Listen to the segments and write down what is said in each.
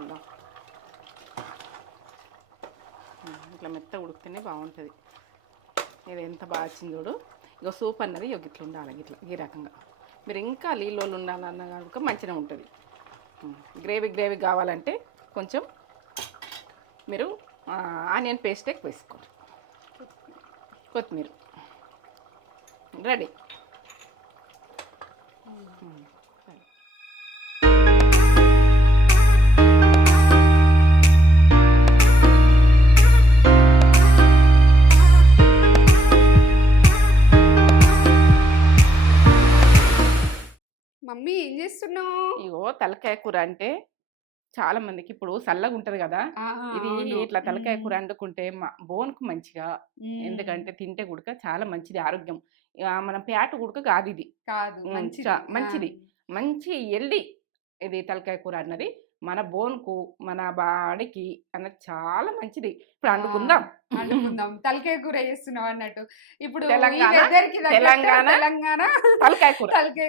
ఉందా ఇట్లా మెత్త ఉడికితేనే బాగుంటుంది. ఇది ఎంత బాగా వచ్చింది చూడు. ఇక సూప్ అన్నది ఇట్లా ఉండాలి, ఇట్లా ఈ రకంగా. మీరు ఇంకా నీళ్ళు ఉండాలన్న కనుక మంచిగా ఉంటుంది. గ్రేవీ కావాలంటే కొంచెం మీరు ఆనియన్ పేస్ట్ ఎక్కువ వేసుకోండి. కొత్తిమీర రెడీ. మమ్మీ ఏం చేస్తున్నావు? ఇగో తలకాయ కూర అంటే చాలా మందికి ఇప్పుడు చల్లగా ఉంటది కదా, ఇది ఇట్లా తలకాయ కూర వండుకుంటే బోన్కు మంచిగా. ఎందుకంటే తింటే గుడక చాలా మంచిది, ఆరోగ్యం. మనం ప్యాటు గుడక కాదు, ఇది కాదు మంచిది, మంచి ఎల్డి. ఇది తలకాయ కూర అన్నది మన బోన్కు మన బాడీకి అన్నది చాలా మంచిది. ఇప్పుడు వండుకుందాం. తలకాయ కూర చేస్తున్నాం అన్నట్టు. ఇప్పుడు తెలంగాణ తలకాయ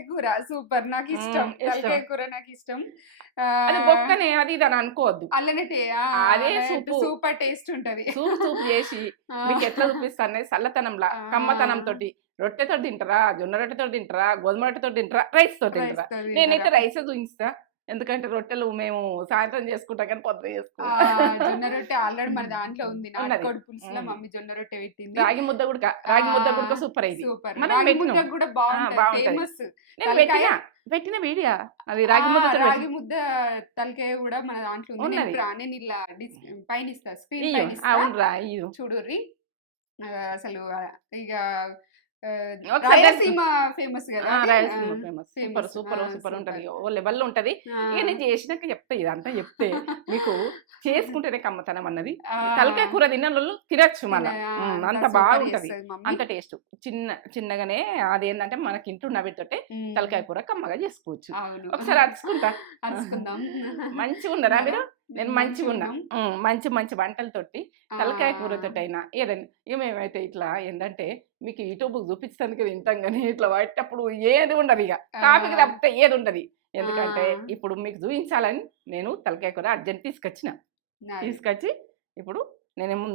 కూర సూపర్, నాకు ఇష్టం. తలకాయ కూర నాకు ఇష్టం. అది బొక్కనే అది ఇది అని అనుకోవద్దు, అల్లనే అదే సూపర్ టేస్ట్ ఉంటది. సూప్ చేసి మీకు ఎట్లా చూపిస్తాను, చల్లతనంలా కమ్మతనం తోటి. రొట్టెతో తింటారా, జొన్న రొట్టెతో తింటారా, గోధుమ రొట్టెతో తింటారా, రైస్ తో తింటారా? నేనైతే రైస్ చూపిస్తా. ఎందుకంటే రొట్టెలు మేము సాయంత్రం చేసుకుంటాం కానీ పొద్దున చేసుకుంటాం. జొన్న రొట్టె ఆల్రెడీ మన దాంట్లో ఉంది. నాటుకోడి పులుసులో మమ్మీ జొన్న రొట్టె పెట్టింది. రాగి ముద్ద గుడక సూపర్ అయింది. రాగి ముద్ద కూడా బాగుంటుంది. పెట్టిన వీడియో అది రాగి ముద్ద తలకాయ కూడా మన దాంట్లో ఉంది. నేను ఇలా పైన ఇస్తా, స్క్రీన్ పైన చూడుర్రి. అసలు ఇక రాయలసీమ ఫేమస్ కదా, సూపర్ ఉంటది, ఓ లెవెల్లో ఉంటది. ఇక నేను చేసినాక చెప్తా, ఇదంతా చెప్తే మీకు చేసుకుంటేనే కమ్మతనం అన్నది. తలకాయ కూర తిన్నోళ్ళు తినచ్చు, మళ్ళీ అంత బాగుంటది, అంత టేస్ట్. చిన్నగానే అదేంటంటే మనకి ఇంట్లో నవ్వుతోటే తలకాయ కూర కమ్మగా చేసుకోవచ్చు. ఒకసారి అరుచుకుందాం. మంచిగా ఉన్నారా మీరు? నేను మంచిగా ఉన్నా. మంచి వంటలతోటి తలకాయ కూరతోటి అయినా ఏదైనా. ఇక మేమైతే ఇట్లా ఏంటంటే మీకు యూట్యూబ్ చూపించడానికి తింటాం కానీ ఇట్లా పట్టేటప్పుడు ఏది ఉండదు, ఇక కాఫీకి తప్పితే ఏది ఉండదు. ఎందుకంటే ఇప్పుడు మీకు చూపించాలని నేను తలకాయ కూర అర్జెంట్ తీసుకొచ్చి ఇప్పుడు నేనేమో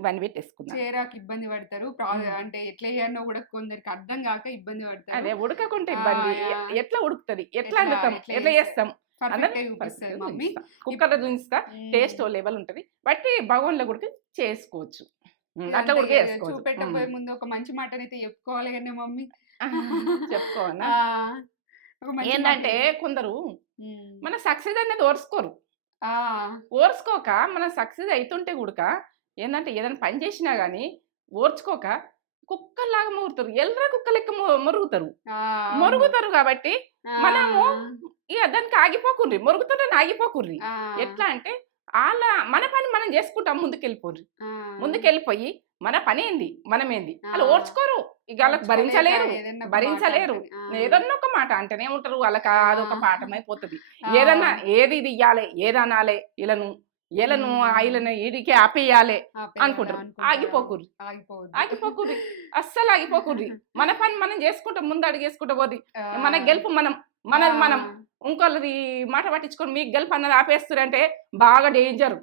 ఇవన్నీ పెట్టేసుకున్నా. చేరాకి ఇబ్బంది పడతారు అంటే ఎట్లా చేయాలో కూడా కొందరికి అర్థం కాక ఇబ్బంది పడతారు. అదే ఉడకకుంటే ఇబ్బంది, ఎట్లా ఉడుకుతుంది, ఎట్లా వండుతాం, ఎట్లా చేస్తాం మమ్మీ కుక్కర్లో చూపిస్తా. టేస్ట్ లెవెల్ ఉంటది, బట్టి భగవాన్లో కూడా చేసుకోవచ్చు. అట్లా కూడా చేసుకోవచ్చు. చూపెట్టబోయే ముందు ఒక మంచి మాట అయితే చెప్పుకోవాలి కానీ మమ్మీ, చెప్పుకోవాలా? ఏంటంటే కొందరు మన సక్సెస్ అనేది ఓర్చుకోక మన సక్సెస్ అవుతుంటే కూడా ఏంటంటే ఏదైనా పని చేసినా గానీ ఓర్చుకోక కుక్కల్లాగా మురుగుతారు, ఎల్లరా కుక్క లెక్క మొరుగుతారు. కాబట్టి మనము ఇక దానికి ఆగిపోకుర్రి, మొరుగుతుంటే ఆగిపోకుర్రి. ఎట్లా అంటే మన పని మనం చేసుకుంటాం, ముందుకెళ్ళిపోయి మన పని ఏంది మనమేంది అలా ఓర్చుకోరు. ఇక వాళ్ళకి భరించలేరు. ఏదన్నా ఒక మాట అంటేనే ఉంటారు, వాళ్ళకి అదొక పాఠమైపోతుంది. ఏదన్నా ఏది ఇది ఇయ్యాలి, ఏది అనాలి, ఇలను ఈడికి ఆపేయాలి అనుకుంటారు. ఆగిపోకుర్రి, అస్సలు ఆగిపోకుర్రి. మన పని మనం చేసుకుంటాం, ముందు అడిగేసుకుంటా పోది. మన గెలుపు మనది మనం. ఇంకోళ్ళది మాట పట్టించుకొని మీకు గెలుపు అన్నది ఆపేస్తారంటే బాగా డేంజర్.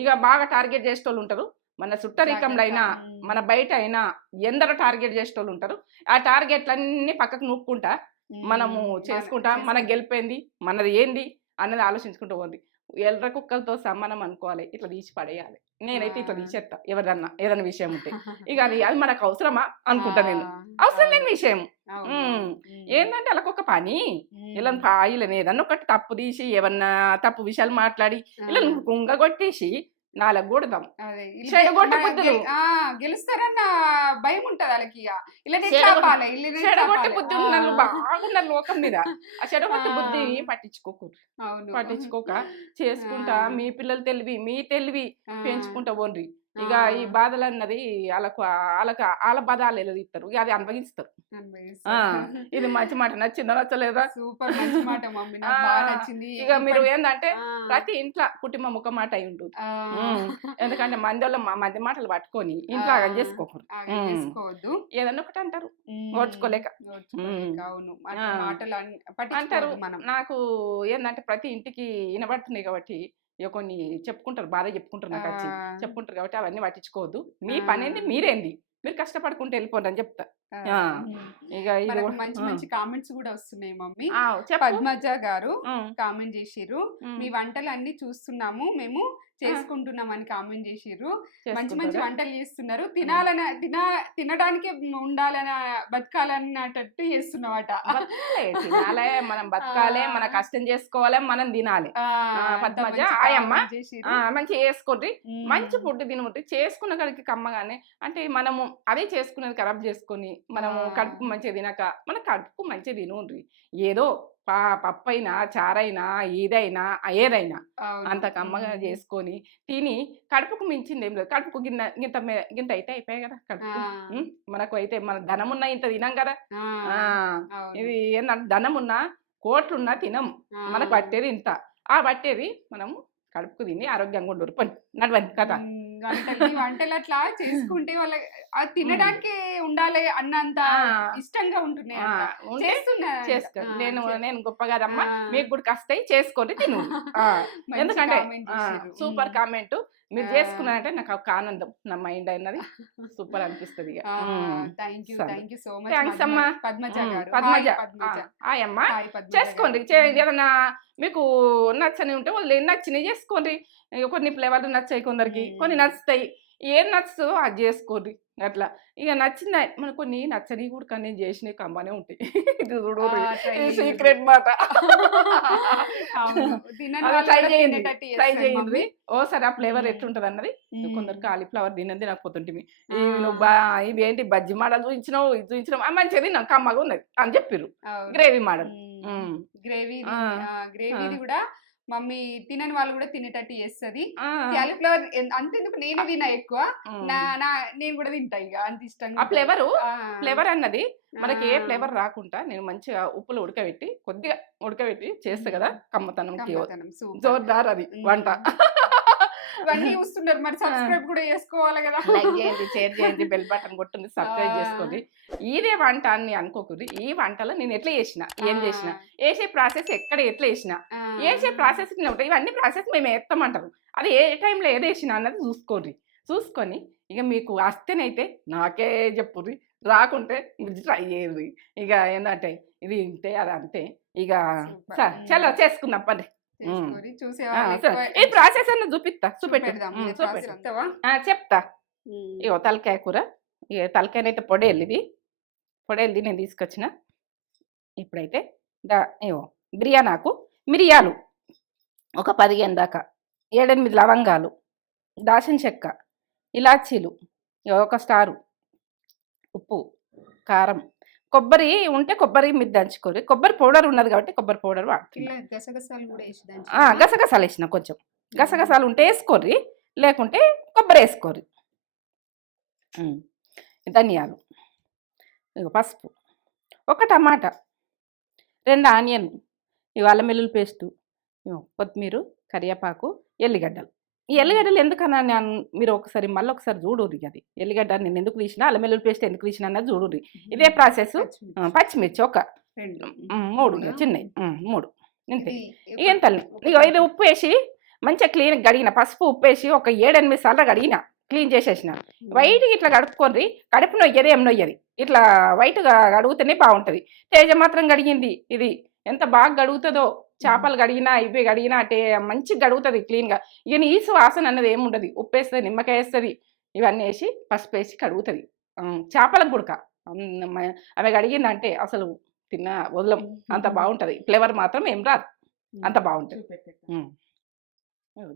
ఇక బాగా టార్గెట్ చేసేటోళ్ళు ఉంటారు. మన చుట్టరికంలో అయినా మన బయట అయినా ఎందరో టార్గెట్ చేసేటోళ్ళు ఉంటారు. ఆ టార్గెట్లన్నీ పక్కకు నూక్కుంటా మనము చేసుకుంటా మన గెలిపోయింది మనది ఏంది అన్నది ఆలోచించుకుంటూ పోండి. ఎర్ర కుక్కలతో సమానం అనుకోవాలి, ఇట్లా తీసి పడేయాలి. నేనైతే ఇట్లా తీసేస్తా ఎవరన్నా ఏదైనా విషయం ఉంటే. ఇక అది మనకు అవసరమా అనుకుంటా, నేను అవసరం లేని విషయం. ఏంటంటే అలాకొక పని ఇలా వీళ్ళని ఏదన్నా ఒకటి తప్పు తీసి ఏమన్నా తప్పు విషయాలు మాట్లాడి ఇలా కుంగగొట్టేసి నాలుగు కొడదాం. గెలుస్తారన్న భయం ఉంటది వాళ్ళకి. చెడగొట్టే బుద్ధి ఉన్న బాగున్నారు లోకం మీద. ఆ చెడగొట్టే బుద్ధి పట్టించుకోక చేసుకుంటా మీ పిల్లలు తెలివి మీ తెలివి పెంచుకుంటా పోండ్రి. ఇక ఈ బాధలు అన్నది వాళ్ళ బాధ వాళ్ళు ఎదుగుతారు ఇక అది అనుభవిస్తారు. ఇది మంచి మాట, నచ్చిందా నచ్చలేదా? సూపర్ మంచి మాట మమ్మీ, నాకు బాగా నచ్చింది. ఇక మీరు ఏంటంటే ప్రతి ఇంట్లో కుటుంబం ఒక మాట అయి ఉంటుంది. ఎందుకంటే మంది మాటలు పట్టుకొని ఇంట్లో ఆగం చేసుకోవద్దు. ఏదన్నా ఒకటి అంటారు ఓర్చుకోలేక. అవును, మాటలు అంటారు. నాకు ఏంటంటే ప్రతి ఇంటికి వినబడుతున్నాయి కాబట్టి ఇక కొన్ని చెప్పుకుంటారు, బాధ చెప్పుకుంటారు, నాకు వచ్చి చెప్పుకుంటారు కాబట్టి అవన్నీ పట్టించుకోవద్దు. మీ పని ఏంది, మీరేంది, మీరు కష్టపడుకుంటూ వెళ్ళిపోండి అని చెప్తా. ఇక మంచి మంచి కామెంట్స్ కూడా వస్తున్నాయి మమ్మీ. పద్మజ గారు కామెంట్ చేసిర్రు, మీ వంటలు అన్ని చూస్తున్నాము మేము, చేసుకుంటున్నాం అని కామెంట్ చేసిర్రు. మంచి మంచి వంటలు చేస్తున్నారు, తినడానికి ఉండాలన బతకాలన్నట్టు చేస్తున్నమాట. తినాలే, మనం బతకాలే, మన కష్టం చేసుకోవాలి, మనం తినాలి. పద్మజ ఆయమ్మ మంచిగా చేసుకోండి, మంచి ఫుడ్ తినముంటే చేసుకున్న కాడికి కమ్మగానే. అంటే మనము అదే చేసుకునేది ఖరాబ్ చేసుకొని మనము కడుపు మంచిగా తినక మన కడుపుకు మంచిగా తినుండ్రి. ఏదో పప్పు అయినా చారైనా ఏదైనా ఏదైనా అంత కమ్మగా చేసుకొని తిని కడుపుకు మించింది ఏం లేదు. కడుపుకు గింత అయితే అయిపోయాయి కదా కడుపుకు. మనకు అయితే మన ధనం ఉన్నా ఇంత తినం కదా. ఇది ఏంటంటే ధనం ఉన్నా కోట్లున్నా తినం, మనకు పట్టేది ఇంత. ఆ పట్టేది మనము కడుపుకు తిని ఆరోగ్యంగా ఉండరు. నడవండి కథ. వంటలు అట్లా చేసుకుంటే వాళ్ళ తినడానికి ఉండాలి అన్నంత ఇష్టంగా ఉంటున్నాయి. నేను గొప్ప కదమ్మా, మీకు కూడా కస్తాయి, చేసుకోండి, తిను. ఎందుకంటే సూపర్ కామెంట్ మీరు చేసుకున్నారంటే నాకు ఒక ఆనందం, నా మైండ్ అన్నది సూపర్ అనిపిస్తుంది. థ్యాంక్స్ అమ్మా. పద్మజ ఆయమ్మా, చేసుకోండి. ఏదన్నా మీకు నచ్చని ఉంటే వాళ్ళు నచ్చినవి చేసుకోండి. కొన్ని ఫ్లేవర్లు నచ్చాయి కొందరికి, కొన్ని నచ్చుతాయి. ఏం నచ్చుతుందో అది చేసుకోండి అట్లా. ఇక నచ్చింది మనకు కొన్ని నచ్చని కూడా కానీ చేసినవి కమ్మనే ఉంటాయి. ఇది చూడు సీక్రెట్ మాట. ట్రై చేయండి ఓసారి ఆ ఫ్లేవర్ ఎట్లుంటది అన్నది. కొందరు కాలీఫ్లవర్ తినది తినకపోతుంటే నువ్వు ఇవి ఏంటి బజ్జి మోడల్ చూపించినావు, ఇది చూపించినావు, మంచిది నాకు కమ్మగా ఉన్నది అని చెప్పిర్రు. గ్రేవీ మోడల్ గ్రేవీ కూడా మమ్మీ తినని వాళ్ళు కూడా తినేటట్టు చేస్తుంది. క్యాలీఫ్లవర్ అంతెందుకు నేను తినా ఎక్కువ, నేను కూడా తింటా ఇక అంత ఇష్టంగా. ఆ ఫ్లేవర్ అన్నది మనకి ఏ ఫ్లేవర్ రాకుండా నేను మంచిగా ఉప్పులో కొద్దిగా ఉడకబెట్టి చేస్తా కదా, కమ్మతనం జోర్దార్ అది వంట. ఇవన్నీ చూస్తున్నారు మరి, సబ్స్క్రైబ్ కూడా చేసుకోవాలి కదా. లైక్ చేయండి, షేర్ చేయండి, బెల్ బటన్ కొట్టండి, సబ్స్క్రైబ్ చేసుకోండి. ఇదే వంట అని అనుకోకూడదు. ఈ వంటలో నేను ఎట్లా చేసిన, ఏం చేసిన, వేసే ప్రాసెస్ ఎక్కడ ఎట్లా వేసిన, వేసే ప్రాసెస్ ఉంటాయి. ఇవన్నీ ప్రాసెస్ మేము వేస్తామంటారు. అది ఏ టైంలో ఏది వేసిన అన్నది చూసుకొని ఇక మీకు వస్తేనైతే నాకే చెప్పుర్రి, రాకుంటే ట్రై చేయండి. ఇక ఏంటంటే ఇది ఇంతే అది అంతే. ఇక చలో చేసుకుందాం పని. ఈ ప్రాసెస్ అన్న చెప్తా. ఇగో తలకాయ కూర, ఇక తలకాయనైతే పొడేళ్ళది నేను తీసుకొచ్చిన. ఇప్పుడైతే ఇగో బిర్యానాకు, మిరియాలు ఒక 15 దాకా, 7-8 లవంగాలు, దాల్చిన చెక్క, ఇలాచీలు, ఒక స్టారు, ఉప్పు, కారం, కొబ్బరి ఉంటే కొబ్బరి మీద దంచుకోరు. కొబ్బరి పౌడర్ ఉన్నది కాబట్టి కొబ్బరి పౌడర్ వాడుతుంది. గసగసాలు వేసిన, కొంచెం గసగసాలు ఉంటే వేసుకోర్రి, లేకుంటే కొబ్బరి వేసుకోర్రి. ధనియాలు, పసుపు, ఒక టమాటా, 2 ఆనియన్, అల్లం వెల్లుల్లి పేస్టు, కొత్తిమీర, కరివేపాకు, ఎల్లిగడ్డలు. ఈ ఎల్లిగడ్డలు ఎందుకన్నా మీరు మళ్ళీ ఒకసారి చూడుర్రి. అది ఎల్లిగడ్డ నేను ఎందుకు తీసినా, అల్లం వెల్లుల్లి పేస్ట్ ఎందుకు తీసినా అన్నది చూడుర్రి. ఇదే ప్రాసెస్. పచ్చిమిర్చి ఒక 3 చిన్నవి, 3 ఇంతే. ఏం తల్లి ఇది ఉప్పు వేసి మంచిగా క్లీన్ గడిగిన, పసుపు ఉప్పు వేసి ఒక 7-8 సార్లు గడిగిన, క్లీన్ చేసేసిన. వైట్గా ఇట్లా కడుక్కొని, కడుపు నొయ్యది ఏం నొయ్యది, ఇట్లా వైట్గా గడుగుతూనే బాగుంటుంది. తేజ మాత్రం గడిగింది, ఇది ఎంత బాగా గడుగుతుందో. చేపలు గడిగినా ఇవి గడిగినా అంటే మంచిగా గడుగుతుంది క్లీన్గా. ఇక నీసు వాసన అన్నది ఏముండదు. ఉప్పు వేస్తుంది, నిమ్మకాయ వేస్తుంది, ఇవన్నీ వేసి పసుపు వేసి కడుగుతుంది. చేపలకు గుడక అవి గడిగిందంటే అసలు తిన్న వదలం, అంత బాగుంటుంది. ఫ్లేవర్ మాత్రం ఏం రాదు, అంత బాగుంటుంది.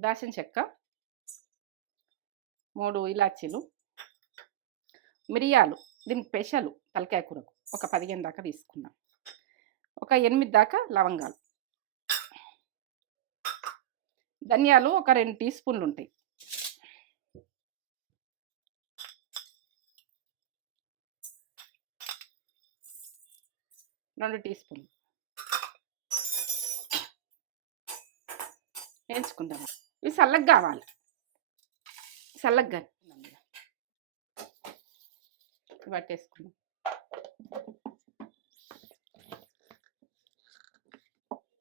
దాల్చిన చెక్క, 3 ఇలాచీలు, మిరియాలు దీనికి స్పెషల్ తలకాయ కూరకు ఒక 15 దాకా తీసుకున్నాం. ఒక 8 దాకా లవంగాలు, ధనియాలు ఒక 2 టీ స్పూన్లు ఉంటాయి. 2 టీ స్పూన్లు వేయించుకుందాం. ఇవి చల్లగా కావాలి, చల్లగా పట్టేసుకుందాం.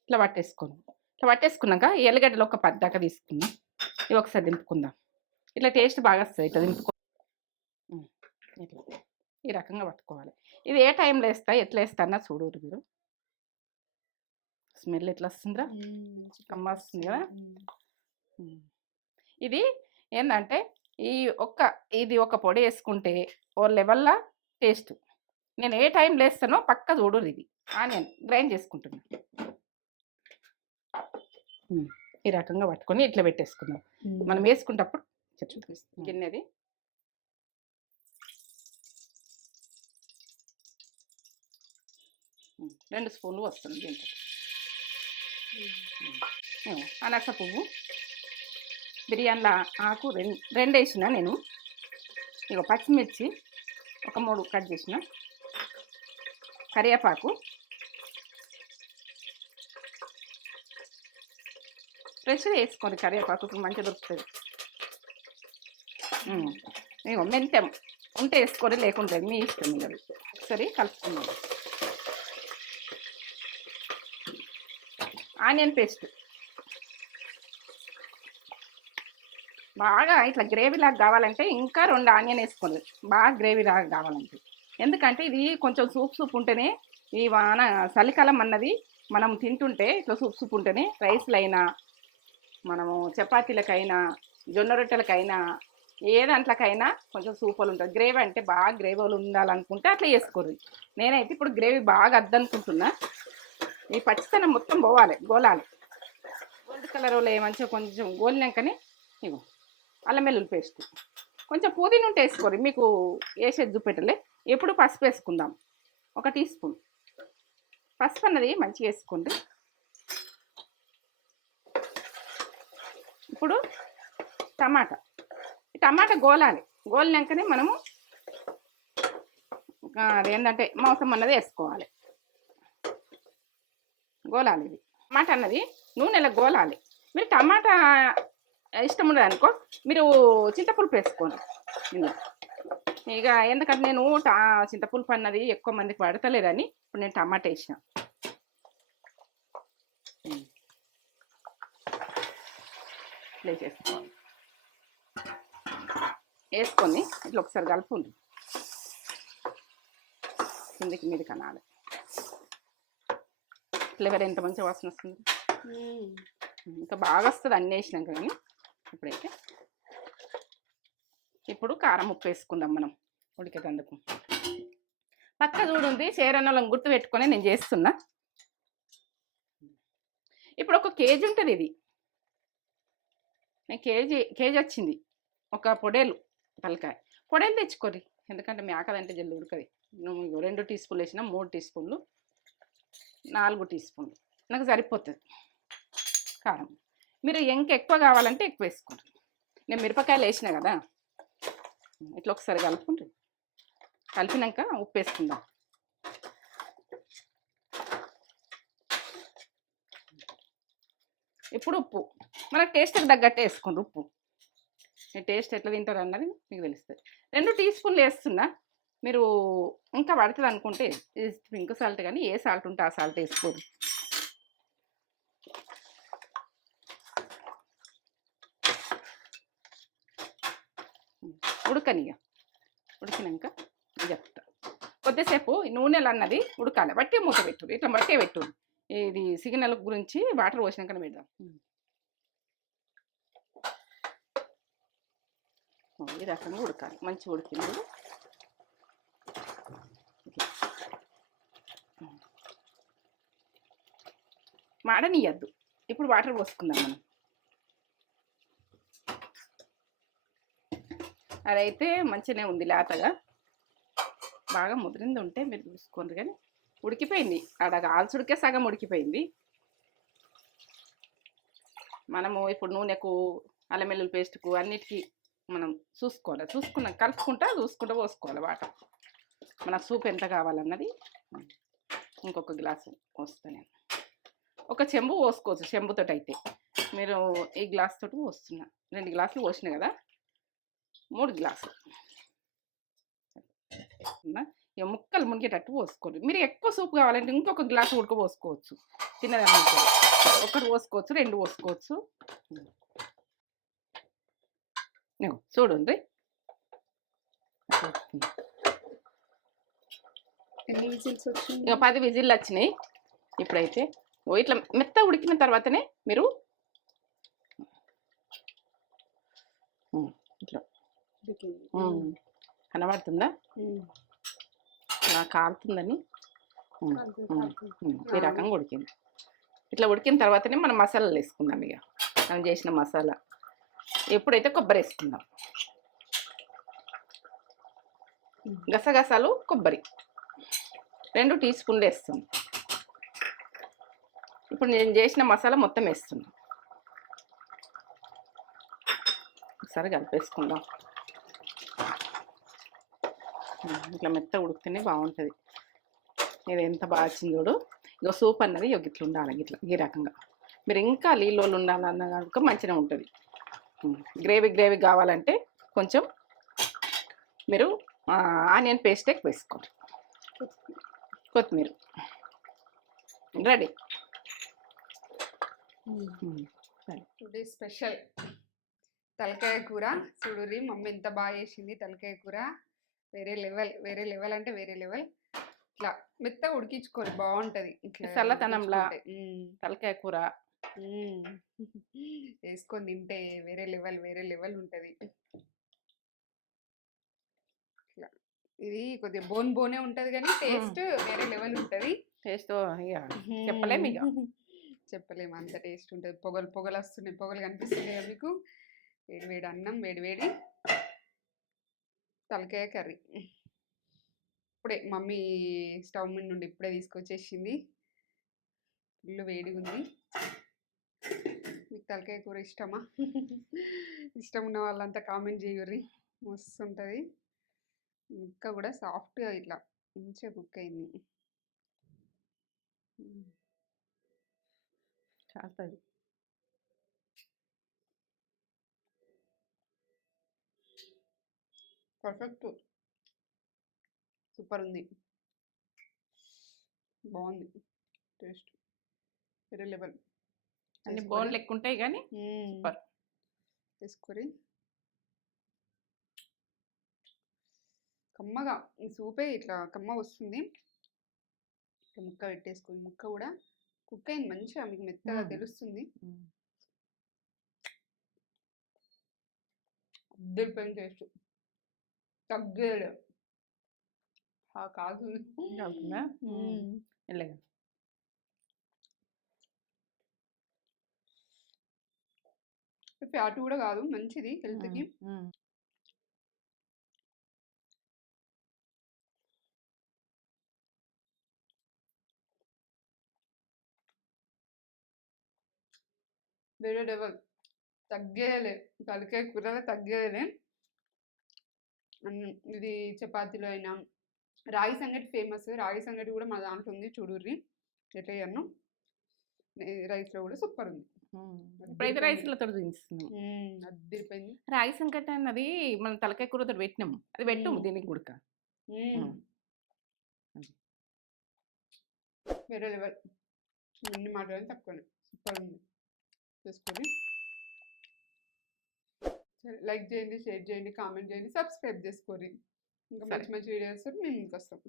ఇట్లా పట్టేసుకున్నాక ఎల్లిగడ్డలు ఒక 10 దాకా తీసుకుందాం. ఇవి ఒకసారి దింపుకుందాం. ఇట్లా టేస్ట్ బాగా వస్తుంది. ఇట్లా దింపుకో, ఇట్లా ఈ రకంగా పట్టుకోవాలి. ఇది ఏ టైంలో వేస్తా ఎట్లా వేస్తా అన్న చూడరు మీరు. స్మెల్ ఎట్లా వస్తుందిరా, కమ్మ వస్తుంది కదా. ఇది ఏంటంటే ఇది ఒక పొడి వేసుకుంటే ఓ లెవెల్లో టేస్ట్. నేను ఏ టైంలో వేస్తానో పక్క చూడరు. ఇది ఆనియన్ గ్రైండ్ చేసుకుంటున్నాను. ఈ రకంగా పట్టుకొని ఇట్లా పెట్టేసుకుందాం. మనం వేసుకుంటప్పుడు గిన్నెది 2 స్పూన్లు వస్తుంది దీంట్లో. అనాస పువ్వు, బిర్యానీల ఆకు 2 వేసిన నేను. ఇక పచ్చిమిర్చి ఒక 3 కట్ చేసిన, కరివేపాకు, ఫ్రెష్గా వేసుకోండి. కరివేపాకు మంచిగా దొరుకుతుంది. ఇక మెంతం ఉంటే వేసుకొని, లేకుంటే మీ ఇష్టం. ఇక ఒకసారి కలుపుకుందాం. ఆనియన్ పేస్ట్ బాగా ఇట్లా గ్రేవీ లాగా కావాలంటే ఇంకా 2 ఆనియన్ వేసుకోండి. బాగా గ్రేవీ లాగా కావాలంటే, ఎందుకంటే ఇది కొంచెం సూప్ ఉంటేనే, ఈ వాన చలికాలం అన్నది మనం తింటుంటే ఇట్లా సూప్ ఉంటేనే రైస్లైనా, మనము చపాతీలకైనా, జొన్న రొట్టెలకైనా, ఏ దాంట్లోకైనా కొంచెం సూపర్లు ఉంటుంది. గ్రేవీ అంటే బాగా గ్రేవీలు ఉండాలనుకుంటే అట్లా చేసుకోరు. నేనైతే ఇప్పుడు గ్రేవీ బాగా అద్దనుకుంటున్నా. ఈ పచ్చితనం మొత్తం పోవాలి, గోలాలి. గోల్డ్ కలర్లో మంచిగా కొంచెం గోలినాకనే ఇగో అల్లం వెల్లుల్లి పేస్ట్, కొంచెం పుదీనా ఉంటే వేసుకోరు. మీకు వేసేది చూపెట్టలే. ఎప్పుడు పసుపు వేసుకుందాం. 1 టీ స్పూన్ పసుపు అన్నది మంచిగా వేసుకోండి. ఇప్పుడు టమాటా గోలాలి. గోలినాకనే మనము అదేంటంటే మాంసం అన్నది వేసుకోవాలి. గోలాలి. ఇది టమాటా అన్నది నూనెలో గోలాలి. మీరు టమాటా ఇష్టం ఉండదు అనుకో, మీరు చింతపులుపు వేసుకోండి. ఇక ఎందుకంటే నేను చింతపులుపు అన్నది ఎక్కువ మందికి పడతలేదని ఇప్పుడు నేను టమాటా వేసిన. ప్లే చేసుకోండి. వేసుకొని ఇట్లా ఒకసారి కలుపుండి. కిందికి మీద కనాలి. ఫ్లేవర్ ఎంత మంచిగా వాసన వస్తుంది. ఇంకా బాగా వస్తుంది అన్నీ వేసినాక. కానీ ఇప్పుడు కారం ఉప్పు వేసుకుందాం మనం ఉడికేటందుకు. పక్క చూడుంది చేరన్నోళ్ళని గుర్తు పెట్టుకొని నేను చేస్తున్నా. ఇప్పుడు 1 కేజీ ఉంటుంది. ఇది నేను కేజీ వచ్చింది. ఒక పొడేలు తలకాయ పొడేలు తెచ్చుకోరి, ఎందుకంటే మేకదంటే జల్ది ఉడకది. 2 టీ స్పూన్లు వేసిన, 3 టీ స్పూన్లు, 4 టీ స్పూన్లు నాకు సరిపోతుంది కారం. మీరు ఎక్కువ కావాలంటే ఎక్కువ వేసుకోండి. నేను మిరపకాయలు వేసిన కదా. ఇట్లా ఒకసారి కలుపుకుంటారు. కలిపినాక ఉప్పు వేసుకుందాం. ఇప్పుడు ఉప్పు మనకు టేస్ట్కి తగ్గట్టే వేసుకోండి. ఉప్పు మీ టేస్ట్ ఎట్లా తింటారు అన్నది మీకు తెలుస్తుంది. 2 టీ స్పూన్లు వేస్తున్నా. మీరు ఇంకా పడుతుంది అనుకుంటే పింక్ సాల్ట్, కానీ ఏ సాల్ట్ ఉంటే ఆ సాల్ట్ వేసుకోరు. ఉడికినాక చెప్తా. కొద్దిసేపు నూనెలు అన్నది ఉడకాలి. బట్టి మూత పెట్టు, ఇట్లా బట్టే పెట్టు. ఇది సిగ్నల్ గురించి వాటర్ పోసినాకనే పెడదాం. ఈ రకంగా ఉడకాలి. మంచిగా ఉడికింది. మాడనియద్దు. ఇప్పుడు వాటర్ పోసుకుందాం మనం. అదైతే మంచిగానే ఉంది, లేతగా బాగా ముదిరింది ఉంటే మీరు చూసుకోండి. కానీ ఉడికిపోయింది. ఆల్చుడికే సగం ఉడికిపోయింది. మనము ఇప్పుడు నూనెకు, అల్లం వెల్లుల్లి పేస్ట్కు అన్నిటికీ మనం కలుపుకుంటా చూసుకుంటా పోసుకోవాలి వాటర్. మన సూప్ ఎంత కావాలన్నది. ఇంకొక గ్లాసు పోస్తాను నేను. ఒక చెంబు పోసుకోవచ్చు చెంబుతో అయితే. మీరు ఈ గ్లాస్ తోటి పోస్తున్నా. 2 గ్లాసులు పోసిన కదా, 3 గ్లాసులు. ఇక ముక్కలు మునిగేటట్టు పోసుకోండి. మీరు ఎక్కువ సూప్ కావాలంటే ఇంకొక గ్లాసు ఉడకపోసుకోవచ్చు. తిన్నదన్నట్టు ఒకటి పోసుకోవచ్చు, 2 పోసుకోవచ్చు. చూడండి, ఇక 10 విజిల్లు వచ్చినాయి. ఇప్పుడైతే ఇట్లా మెత్త ఉడికిన తర్వాతనే మీరు ఇట్లా కనబడుతుందా ఇలా కాలుతుందని, ఈ రకంగా ఉడికింది. ఇట్లా ఉడికిన తర్వాతనే మనం మసాలాలు వేసుకుందాం. ఇక మనం చేసిన మసాలా ఎప్పుడైతే కొబ్బరి వేసుకుందాం. గసగసాలు, కొబ్బరి 2 టీ స్పూన్లు వేస్తుంది. ఇప్పుడు నేను చేసిన మసాలా మొత్తం వేస్తున్నాను. ఒకసారి కలిపేసుకుందాం. ఇట్లా మెత్త ఉడికితేనే బాగుంటుంది. ఇది ఎంత బాగా వచ్చింది చూడు. ఇక సూప్ అన్నది ఇట్లా ఉండాలి, ఇట్లా ఈ రకంగా. మీరు ఇంకా నీళ్ళు ఉండాలన్న కనుక మంచిగా ఉంటుంది. గ్రేవీ కావాలంటే కొంచెం మీరు ఆనియన్ పేస్ట్ ఎక్కువ వేసుకోండి. కొత్తిమీర రెడీ. టుడే స్పెషల్ తలకాయ కూర. చూడుర్రి మమ్మీ ఎంత బాగా చేసింది తలకాయ కూర. వేరే లెవెల్ అంటే వేరే లెవెల్. ఇట్లా మెత్తగా ఉడికించుకోరు, బాగుంటది. ఇట్లా చల్లతనంలా తలకాయ కూర వేసుకొని తింటే వేరే లెవెల్ ఉంటది. ఇట్లా ఇది కొద్దిగా బోనే ఉంటది కానీ టేస్ట్ వేరే లెవెల్ ఉంటది. టేస్ట్ చెప్పలేము, ఇక చెప్పలేము, అంత టేస్ట్ ఉంటుంది. పొగలు వస్తున్నాయి, పొగలు కనిపిస్తున్నాయి మీకు. వేడి అన్నం, వేడి తలకాయ కర్రీ. ఇప్పుడే మమ్మీ స్టవ్ మీద నుండి ఇప్పుడే తీసుకొచ్చేసింది. ఫుల్ వేడిగా ఉంది. మీకు తలకాయ కూర ఇష్టమా? ఇష్టం ఉన్న వాళ్ళంతా కామెంట్ చేయుర్రి. మస్తు ఉంటుంది. ముక్క కూడా సాఫ్ట్గా ఇట్లా మంచిగా కుక్ అయింది. కాస్తుంది. పర్ఫెక్ట్, సూపర్ ఉంది, బాగుంది. టేస్ట్ వేరే లెవెల్. అన్ని బోన్ లెక్క ఉంటాయి కానీ సూపర్. తీసుకొని కమ్మగా ఈ సూపే ఇట్లా కమ్మ వస్తుంది. ఇట్లా ముక్క పెట్టేసుకొని, ముక్క కూడా కుక్ అయింది మంచిగా, మీకు మెత్తగా తెలుస్తుంది. అద్దరిపోయిన టేస్ట్, తగ్గేడు కాదు. ఫ్యాట్ కూడా కాదు, మంచిది హెల్త్కి. వేరే లెవెల్, తగ్గేయలే తలకాయ కూరలో తగ్గేయలే. ఇది చపాతీలో అయినా, రాగి సంగటి ఫేమస్. రాగి సంగటి కూడా మా దాంట్లో ఉంది, చూడుర్రి ఎట్లా అయ్యాను. రైస్లో కూడా సూపర్ ఉంది. ఇప్పుడైతే రైస్లతో చూపిస్తున్నాం. అద్దరిపోయింది. రాగి సంకటి అన్నది మనం తలకాయ కూరతో పెట్టినాము, అది పెట్టాము దీనికి గుడక. వేరే లెవెల్. అన్ని మాట్లాడి తక్కువనే, సూపర్ ఉంది. చేసుకొని లైక్ చేయండి, షేర్ చేయండి, కామెంట్ చేయండి, సబ్స్క్రైబ్ చేసుకోండి. ఇంకా మంచి వీడియోస్ మేము మీకు వస్తాం.